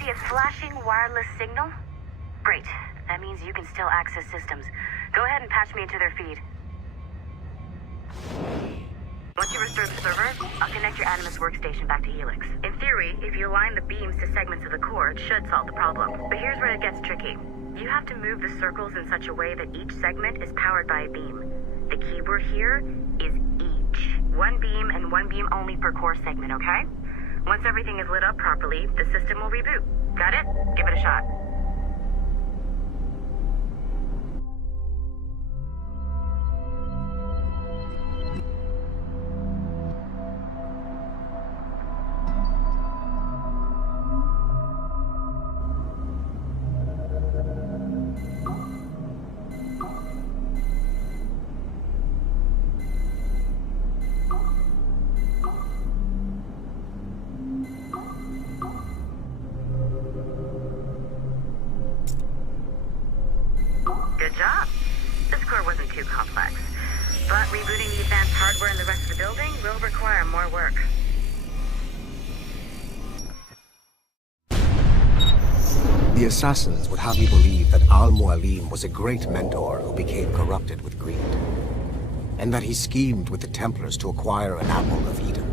see a flashing wireless signal? Great. That means you can still access systems. Go ahead and patch me into their feed. Once you restore the server, I'll connect your Animus workstation back to Helix. In theory, if you align the beams to segments of the core, it should solve the problem. But here's where it gets tricky. You have to move the circles in such a way that each segment is powered by a beam. The keyword here is each. One beam and one beam only per core segment, okay? Once everything is lit up properly, the system will reboot. Got it? Give it a shot. Good job. This core wasn't too complex, but rebooting the advanced hardware in the rest of the building will require more work. The assassins would have you believe that Al-Mualim was a great mentor who became corrupted with greed, and that he schemed with the Templars to acquire an apple of Eden.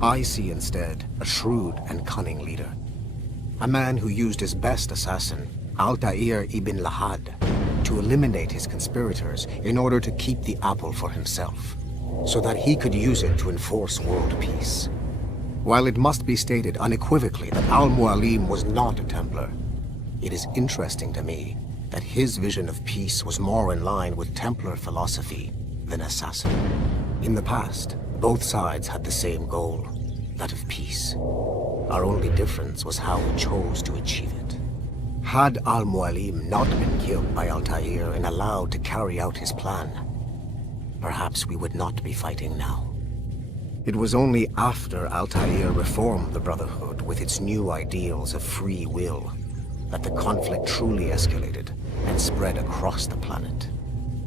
I see instead a shrewd and cunning leader, a man who used his best assassin, Altair ibn Lahad, to eliminate his conspirators in order to keep the apple for himself, so that he could use it to enforce world peace. While it must be stated unequivocally that Al-Mualim was not a Templar, it is interesting to me that his vision of peace was more in line with Templar philosophy than assassin. In the past, both sides had the same goal, that of peace. Our only difference was how we chose to achieve it. Had Al-Mualim not been killed by Altair and allowed to carry out his plan, perhaps we would not be fighting now. It was only after Altair reformed the Brotherhood with its new ideals of free will that the conflict truly escalated and spread across the planet.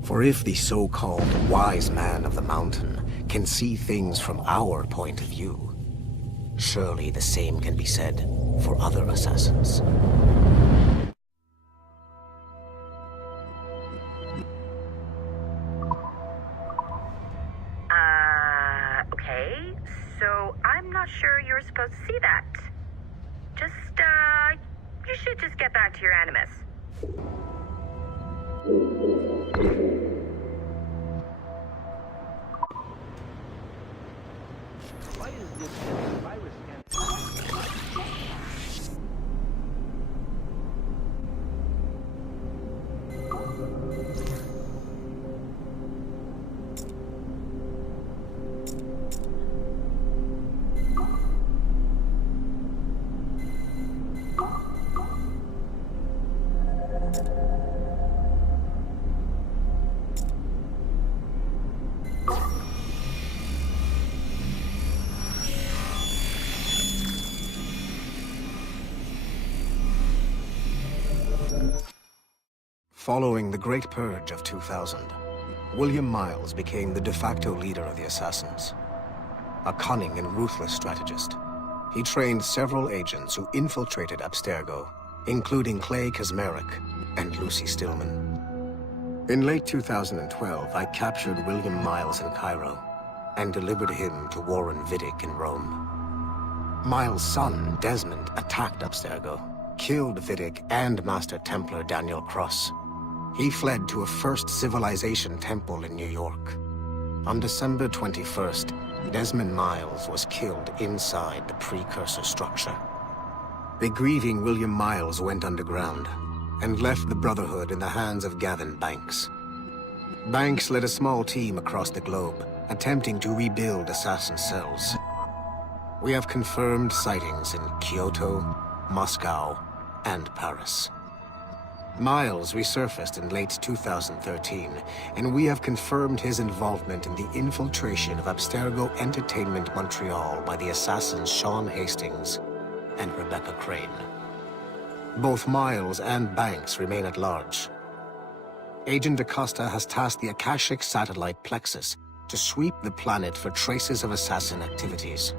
For if the so-called wise man of the mountain can see things from our point of view, surely the same can be said for other assassins. Okay, so I'm not sure you're supposed to see that. You should just get back to your Animus. Why is this virus Following the Great Purge of 2000, William Miles became the de facto leader of the Assassins. A cunning and ruthless strategist, he trained several agents who infiltrated Abstergo, including Clay Kazmarek and Lucy Stillman. In late 2012, I captured William Miles in Cairo and delivered him to Warren Vidic in Rome. Miles' son, Desmond, attacked Abstergo, killed Vidic and Master Templar Daniel Cross. He fled to a First Civilization temple in New York. On December 21st, Desmond Miles was killed inside the precursor structure. The grieving William Miles went underground and left the Brotherhood in the hands of Gavin Banks. Banks led a small team across the globe, attempting to rebuild assassin cells. We have confirmed sightings in Kyoto, Moscow, and Paris. Miles resurfaced in late 2013, and we have confirmed his involvement in the infiltration of Abstergo Entertainment Montreal by the assassins Sean Hastings and Rebecca Crane. Both Miles and Banks remain at large. Agent Acosta has tasked the Akashic satellite Plexus to sweep the planet for traces of assassin activities.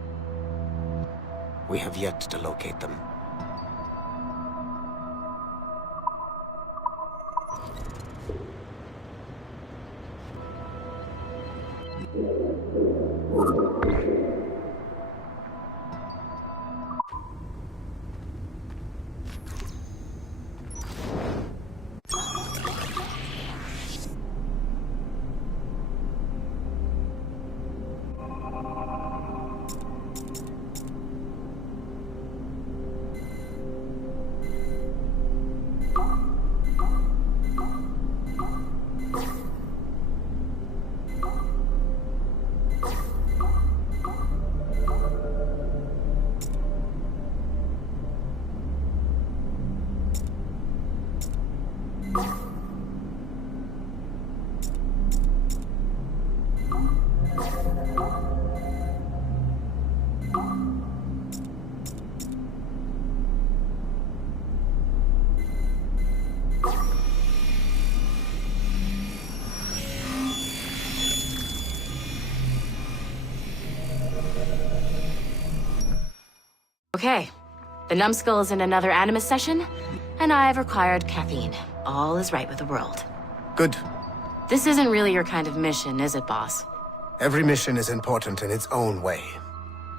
We have yet to locate them. Okay. The numbskull is in another Animus session, and I've required caffeine. All is right with the world. Good. This isn't really your kind of mission, is it, boss? Every mission is important in its own way.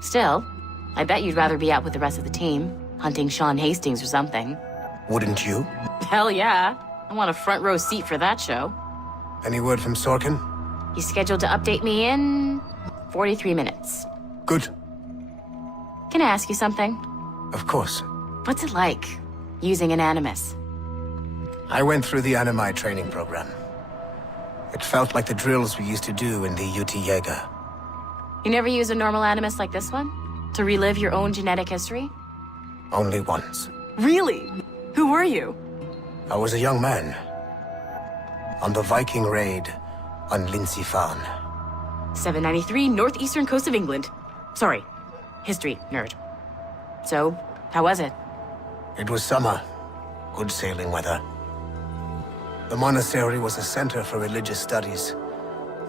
Still, I bet you'd rather be out with the rest of the team, hunting Sean Hastings or something. Wouldn't you? Hell yeah. I want a front row seat for that show. Any word from Sorkin? He's scheduled to update me in 43 minutes. Good. Can I ask you something? Of course. What's it like, using an Animus? I went through the Animi training program. It felt like the drills we used to do in the UT Jaeger. You never use a normal Animus like this one? To relive your own genetic history? Only once. Really? Who were you? I was a young man. On the Viking raid on Lindsey Farn. 793, northeastern coast of England. Sorry, history nerd. So, how was it? It was summer. Good sailing weather. The monastery was a center for religious studies,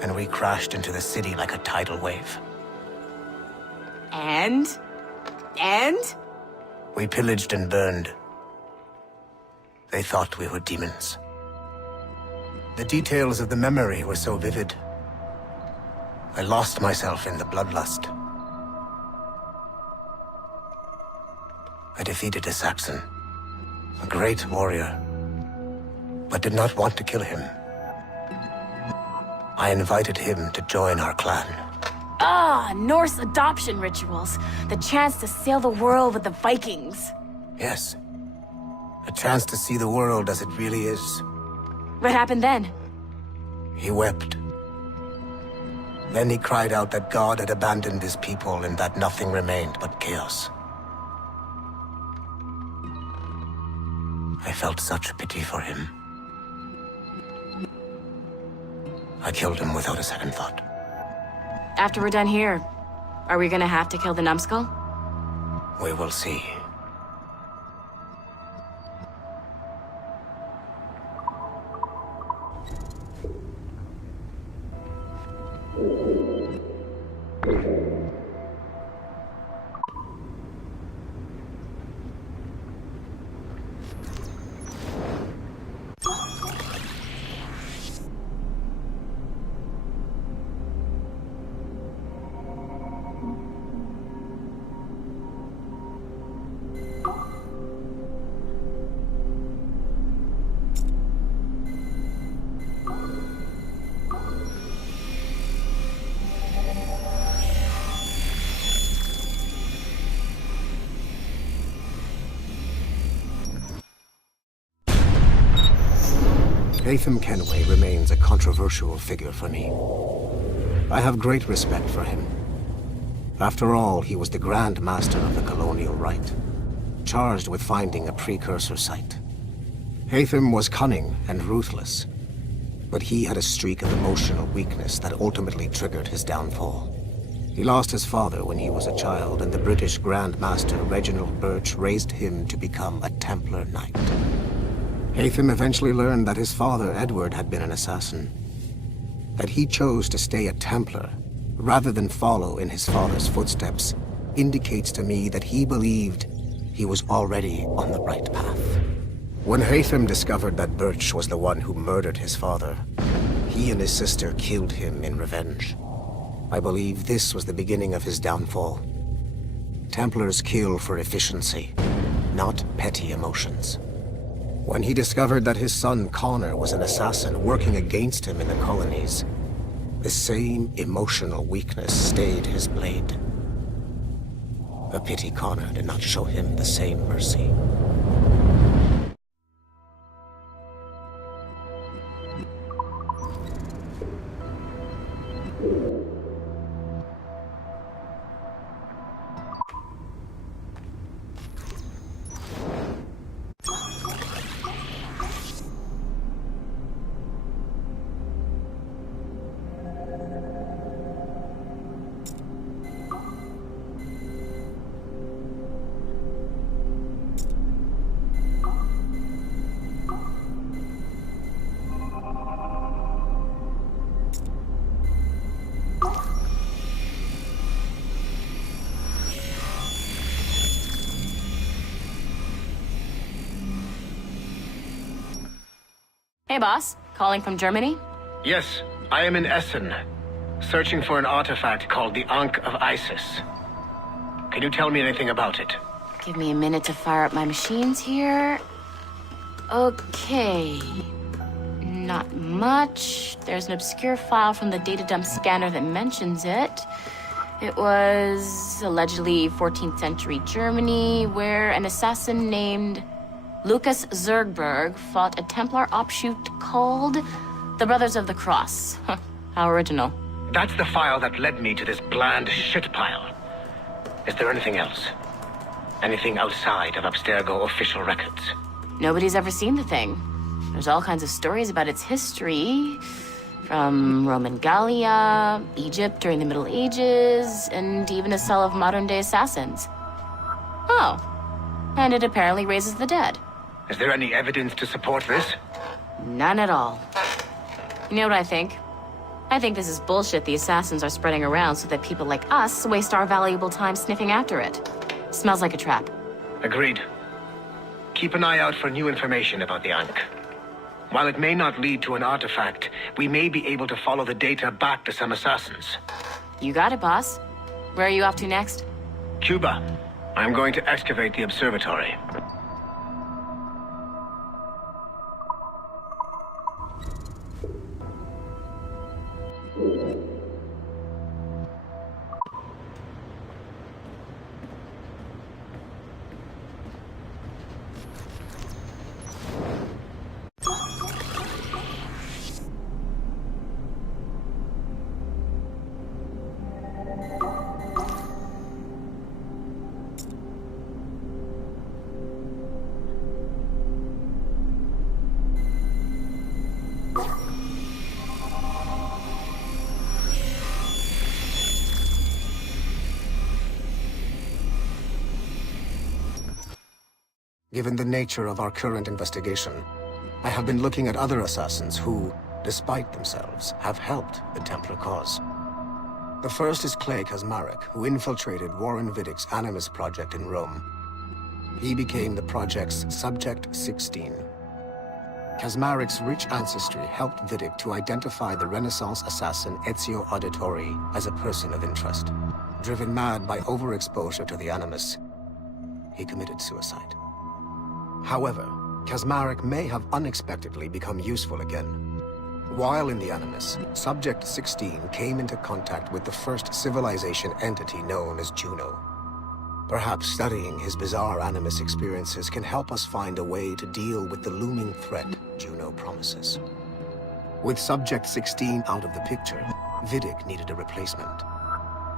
and we crashed into the city like a tidal wave. And? We pillaged and burned. They thought we were demons. The details of the memory were so vivid. I lost myself in the bloodlust. I defeated a Saxon, a great warrior, but did not want to kill him. I invited him to join our clan. Ah, Norse adoption rituals. The chance to sail the world with the Vikings. Yes. A chance to see the world as it really is. What happened then? He wept. Then he cried out that God had abandoned his people and that nothing remained but chaos. I felt such pity for him. I killed him without a second thought. After we're done here, are we gonna have to kill the numbskull? We will see. Haytham Kenway remains a controversial figure for me. I have great respect for him. After all, he was the Grand Master of the Colonial Rite, charged with finding a precursor site. Haytham was cunning and ruthless, but he had a streak of emotional weakness that ultimately triggered his downfall. He lost his father when he was a child, and the British Grand Master Reginald Birch raised him to become a Templar Knight. Haytham eventually learned that his father, Edward, had been an assassin. That he chose to stay a Templar, rather than follow in his father's footsteps, indicates to me that he believed he was already on the right path. When Haytham discovered that Birch was the one who murdered his father, he and his sister killed him in revenge. I believe this was the beginning of his downfall. Templars kill for efficiency, not petty emotions. When he discovered that his son Connor was an assassin working against him in the colonies, the same emotional weakness stayed his blade. A pity Connor did not show him the same mercy. Hey, boss. Calling from Germany? Yes, I am in Essen, searching for an artifact called the Ankh of Isis. Can you tell me anything about it? Give me a minute to fire up my machines here. Okay. Not much. There's an obscure file from the data dump scanner that mentions it. It was allegedly 14th century Germany, where an assassin named Lucas Zergberg fought a Templar offshoot called the Brothers of the Cross. Huh, how original. That's the file that led me to this bland shit pile. Is there anything else? Anything outside of Abstergo official records? Nobody's ever seen the thing. There's all kinds of stories about its history, from Roman Gallia, Egypt during the Middle Ages, and even a cell of modern-day assassins. Oh, and it apparently raises the dead. Is there any evidence to support this? None at all. You know what I think? I think this is bullshit the assassins are spreading around so that people like us waste our valuable time sniffing after it. Smells like a trap. Agreed. Keep an eye out for new information about the Ankh. While it may not lead to an artifact, we may be able to follow the data back to some assassins. You got it, boss. Where are you off to next? Cuba. I'm going to excavate the observatory. Given the nature of our current investigation, I have been looking at other assassins who, despite themselves, have helped the Templar cause. The first is Clay Kazmarek, who infiltrated Warren Viddick's Animus project in Rome. He became the project's Subject 16. Kazmarek's rich ancestry helped Viddick to identify the Renaissance assassin Ezio Auditore as a person of interest. Driven mad by overexposure to the Animus, he committed suicide. However, Kazmarek may have unexpectedly become useful again. While in the Animus, Subject 16 came into contact with the first civilization entity known as Juno. Perhaps studying his bizarre Animus experiences can help us find a way to deal with the looming threat Juno promises. With Subject 16 out of the picture, Viddick needed a replacement.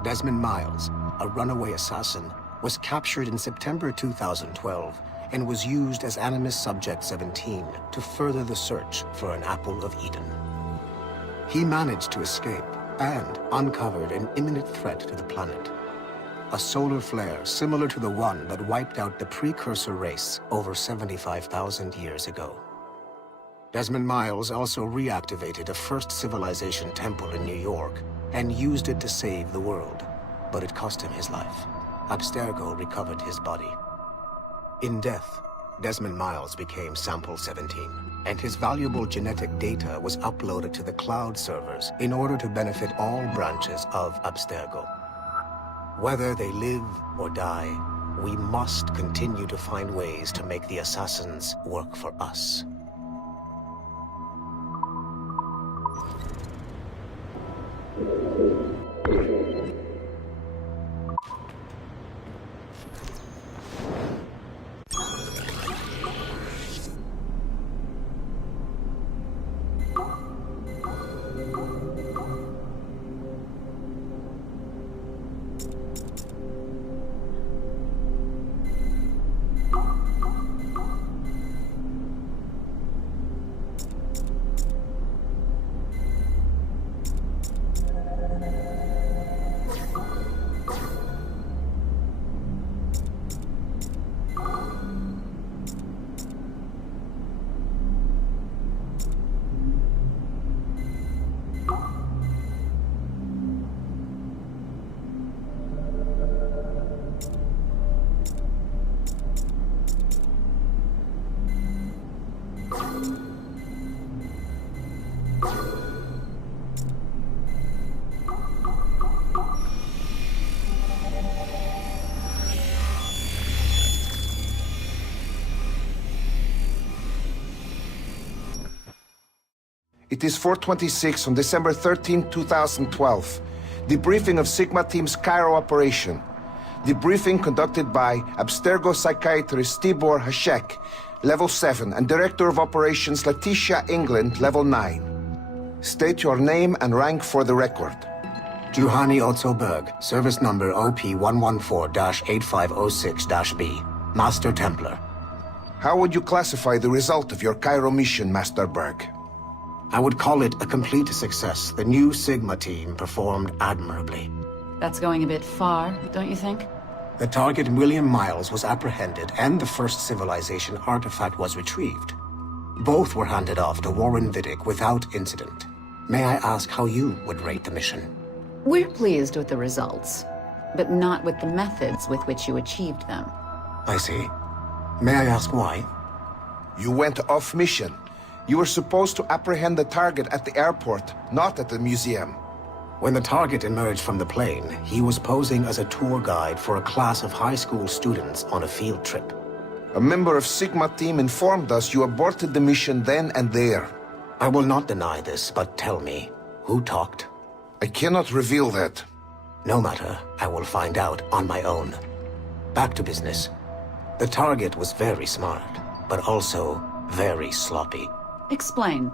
Desmond Miles, a runaway assassin, was captured in September 2012 and was used as Animus Subject 17 to further the search for an Apple of Eden. He managed to escape and uncovered an imminent threat to the planet. A solar flare similar to the one that wiped out the precursor race over 75,000 years ago. Desmond Miles also reactivated a first civilization temple in New York and used it to save the world, but it cost him his life. Abstergo recovered his body. In death, Desmond Miles became Sample 17, and his valuable genetic data was uploaded to the cloud servers in order to benefit all branches of Abstergo. Whether they live or die, we must continue to find ways to make the assassins work for us. It is 4:26 on December 13, 2012. Debriefing of Sigma Team's Cairo operation. Debriefing conducted by Abstergo psychiatrist Tibor Hashek, Level 7, and Director of Operations Letitia England, Level 9. State your name and rank for the record. Juhani Otzoberg, service number OP-114-8506-B, Master Templar. How would you classify the result of your Cairo mission, Master Berg? I would call it a complete success. The new Sigma team performed admirably. That's going a bit far, don't you think? The target, William Miles, was apprehended and the first civilization artifact was retrieved. Both were handed off to Warren Vidic without incident. May I ask how you would rate the mission? We're pleased with the results, but not with the methods with which you achieved them. I see. May I ask why? You went off mission. You were supposed to apprehend the target at the airport, not at the museum. When the target emerged from the plane, he was posing as a tour guide for a class of high school students on a field trip. A member of Sigma Team informed us you aborted the mission then and there. I will not deny this, but tell me, who talked? I cannot reveal that. No matter, I will find out on my own. Back to business. The target was very smart, but also very sloppy. Explain.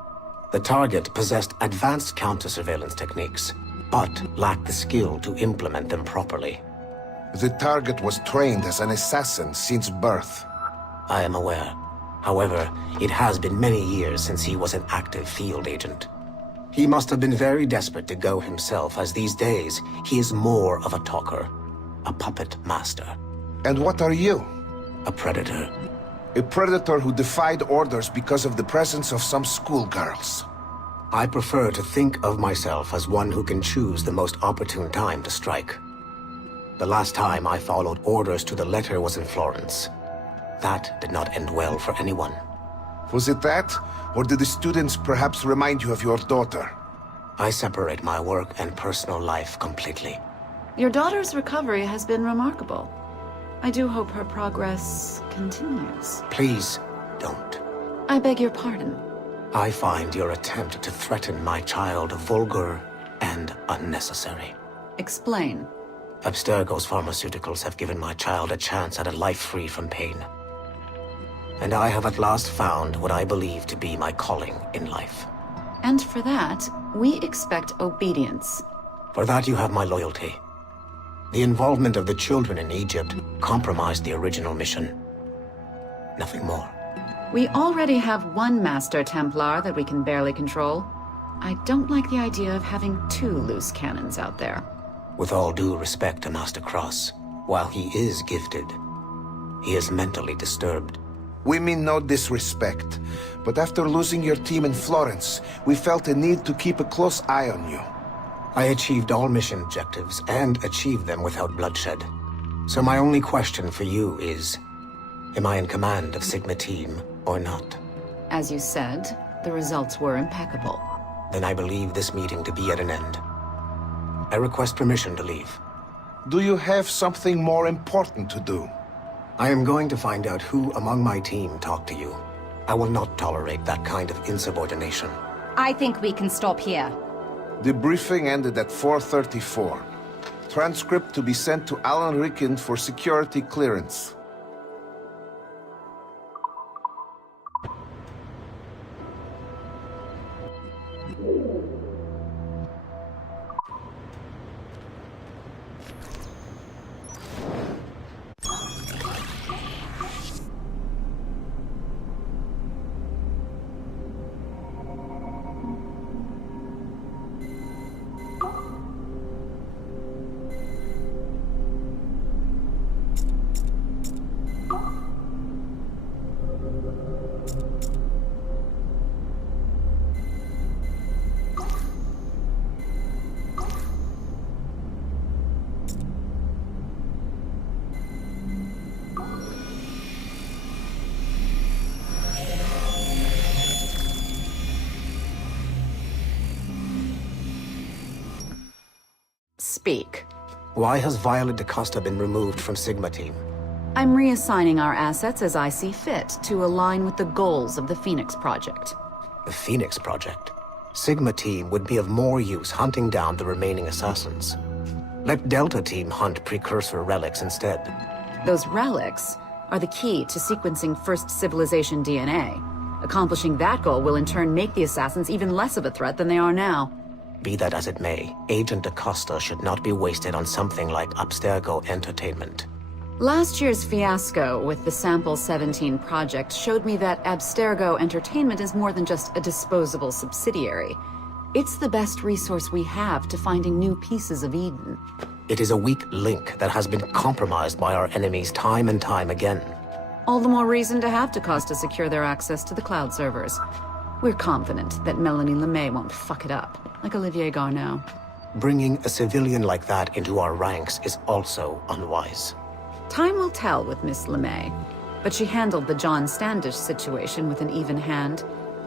The target possessed advanced counter-surveillance techniques, but lacked the skill to implement them properly. The target was trained as an assassin since birth. I am aware. However, it has been many years since he was an active field agent. He must have been very desperate to go himself, as these days he is more of a talker, a puppet master. And what are you? A predator. A predator who defied orders because of the presence of some schoolgirls. I prefer to think of myself as one who can choose the most opportune time to strike. The last time I followed orders to the letter was in Florence. That did not end well for anyone. Was it that? Or did the students perhaps remind you of your daughter? I separate my work and personal life completely. Your daughter's recovery has been remarkable. I do hope her progress continues. Please, don't. I beg your pardon. I find your attempt to threaten my child vulgar and unnecessary. Explain. Abstergo's pharmaceuticals have given my child a chance at a life free from pain. And I have at last found what I believe to be my calling in life. And for that, we expect obedience. For that you have my loyalty. The involvement of the children in Egypt compromised the original mission. Nothing more. We already have one Master Templar that we can barely control. I don't like the idea of having two loose cannons out there. With all due respect to Master Cross, while he is gifted, he is mentally disturbed. We mean no disrespect, but after losing your team in Florence, we felt a need to keep a close eye on you. I achieved all mission objectives, and achieved them without bloodshed. So my only question for you is, am I in command of Sigma Team or not? As you said, the results were impeccable. Then I believe this meeting to be at an end. I request permission to leave. Do you have something more important to do? I am going to find out who among my team talked to you. I will not tolerate that kind of insubordination. I think we can stop here. The briefing ended at 4:34. Transcript to be sent to Alan Ricken for security clearance. Speak. Why has Violet DaCosta been removed from Sigma Team? I'm reassigning our assets as I see fit to align with the goals of the Phoenix Project. The Phoenix Project? Sigma Team would be of more use hunting down the remaining assassins. Let Delta Team hunt precursor relics instead. Those relics are the key to sequencing first civilization DNA. Accomplishing that goal will in turn make the assassins even less of a threat than they are now. Be that as it may, Agent DaCosta should not be wasted on something like Abstergo entertainment. Last year's fiasco with the Sample 17 project showed me that Abstergo Entertainment is more than just a disposable subsidiary. It's the best resource we have to finding new pieces of Eden. It is a weak link that has been compromised by our enemies time and time again. All the more reason to have Costa secure their access to the cloud servers. We're confident that Melanie LeMay won't fuck it up, like Olivier Garneau. Bringing a civilian like that into our ranks is also unwise. Time will tell with Miss LeMay, but she handled the John Standish situation with an even hand.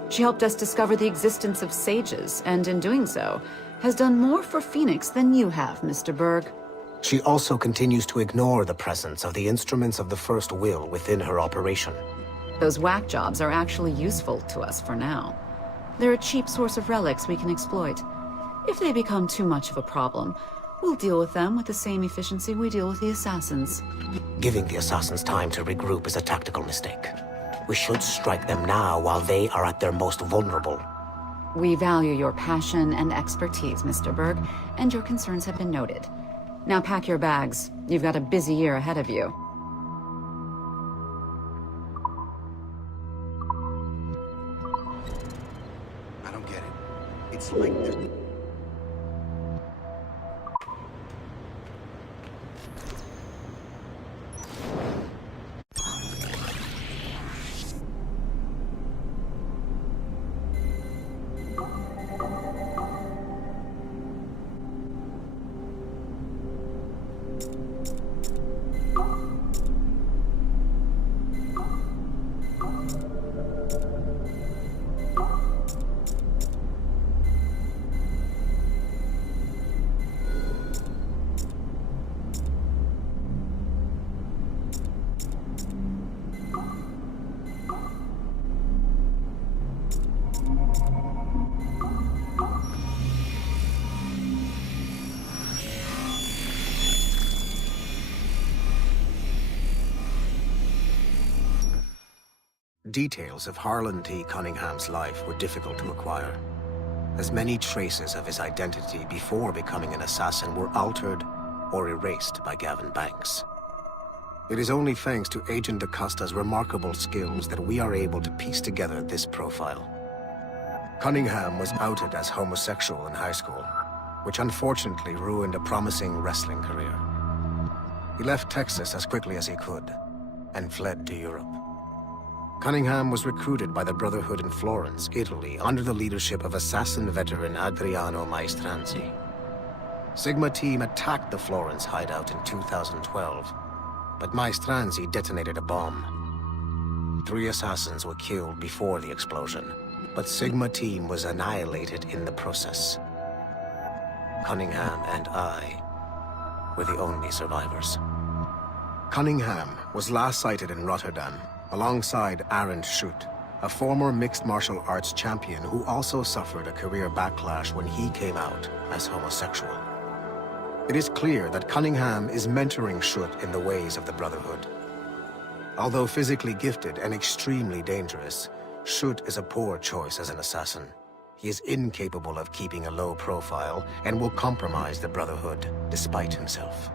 She helped us discover the existence of sages, and in doing so, has done more for Phoenix than you have, Mr. Berg. She also continues to ignore the presence of the instruments of the First Will within her operation. Those whack jobs are actually useful to us for now. They're a cheap source of relics we can exploit. If they become too much of a problem, we'll deal with them with the same efficiency we deal with the assassins. Giving the assassins time to regroup is a tactical mistake. We should strike them now while they are at their most vulnerable. We value your passion and expertise, Mr. Berg, and your concerns have been noted. Now pack your bags. You've got a busy year ahead of you. I don't get it. It's like this. Details of Harlan T. Cunningham's life were difficult to acquire, as many traces of his identity before becoming an assassin were altered or erased by Gavin Banks. It is only thanks to Agent DaCosta's remarkable skills that we are able to piece together this profile. Cunningham was outed as homosexual in high school, which unfortunately ruined a promising wrestling career. He left Texas as quickly as he could, and fled to Europe. Cunningham was recruited by the Brotherhood in Florence, Italy, under the leadership of assassin veteran Adriano Maestranzi. Sigma Team attacked the Florence hideout in 2012, but Maestranzi detonated a bomb. 3 assassins were killed before the explosion, but Sigma Team was annihilated in the process. Cunningham and I were the only survivors. Cunningham was last sighted in Rotterdam, alongside Arend Schutt, a former mixed martial arts champion who also suffered a career backlash when he came out as homosexual. It is clear that Cunningham is mentoring Schutt in the ways of the Brotherhood. Although physically gifted and extremely dangerous, Schutt is a poor choice as an assassin. He is incapable of keeping a low profile and will compromise the Brotherhood despite himself.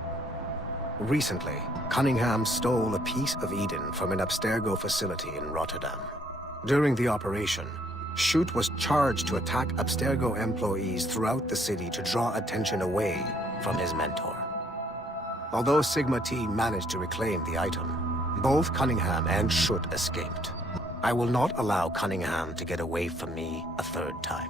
Recently, Cunningham stole a piece of Eden from an Abstergo facility in Rotterdam. During the operation, Schutt was charged to attack Abstergo employees throughout the city to draw attention away from his mentor. Although Sigma Team managed to reclaim the item, both Cunningham and Schutt escaped. I will not allow Cunningham to get away from me a third time.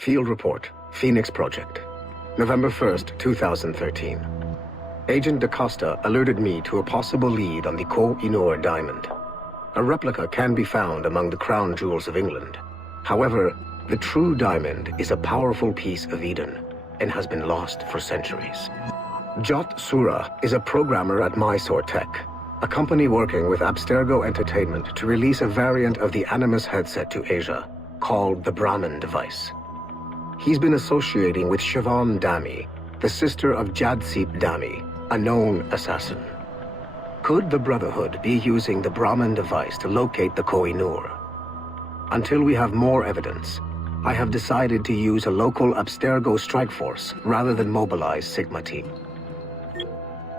Field Report, Phoenix Project. November 1st, 2013. Agent DaCosta alerted me to a possible lead on the Koh-i-Noor diamond. A replica can be found among the crown jewels of England. However, the true diamond is a powerful piece of Eden and has been lost for centuries. Jot Sura is a programmer at Mysore Tech, a company working with Abstergo Entertainment to release a variant of the Animus headset to Asia, called the Brahmin device. He's been associating with Siobhan Dami, the sister of Jadseep Dami, a known assassin. Could the Brotherhood be using the Brahmin device to locate the Koh-i-Noor? Until we have more evidence, I have decided to use a local Abstergo strike force rather than mobilize Sigma team.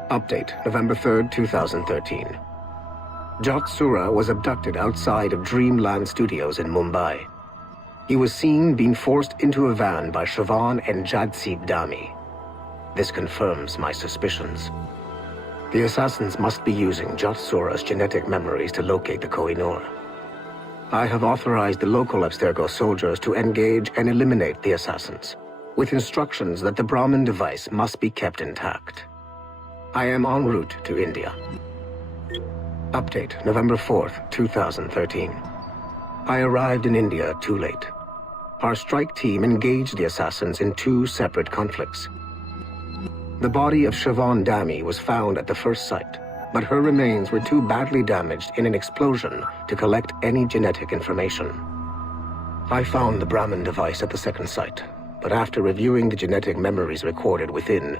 Update, November 3rd, 2013. Jot Sura was abducted outside of Dreamland Studios in Mumbai. He was seen being forced into a van by Siobhan and Jadseep Dami. This confirms my suspicions. The assassins must be using Jot Sura's genetic memories to locate the Koh-i-Noor. I have authorized the local Abstergo soldiers to engage and eliminate the assassins, with instructions that the Brahmin device must be kept intact. I am en route to India. Update, November 4th, 2013. I arrived in India too late. Our strike team engaged the assassins in 2 separate conflicts. The body of Siobhan Dami was found at the first site, but her remains were too badly damaged in an explosion to collect any genetic information. I found the Brahmin device at the second site, but after reviewing the genetic memories recorded within,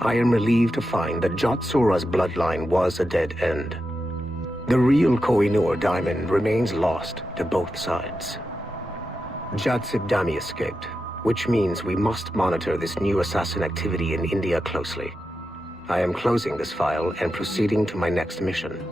I am relieved to find that Jot Sura's bloodline was a dead end. The real Koh-i-Noor diamond remains lost to both sides. Jadseep Dami escaped, which means we must monitor this new assassin activity in India closely. I am closing this file and proceeding to my next mission.